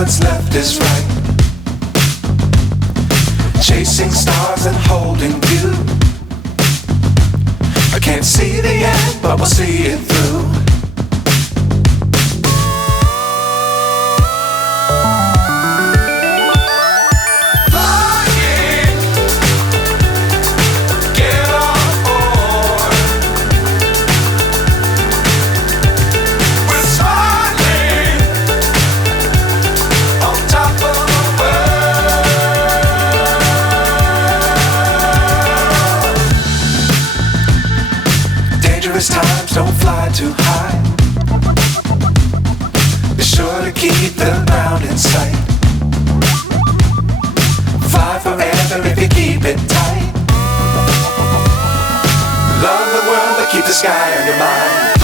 what's left is right. Chasing stars and holding you. I can't see the end, but we'll see it through. Times don't fly too high. Be sure to keep the ground in sight. Fly forever if you keep it tight. Love the world but keep the sky on your mind.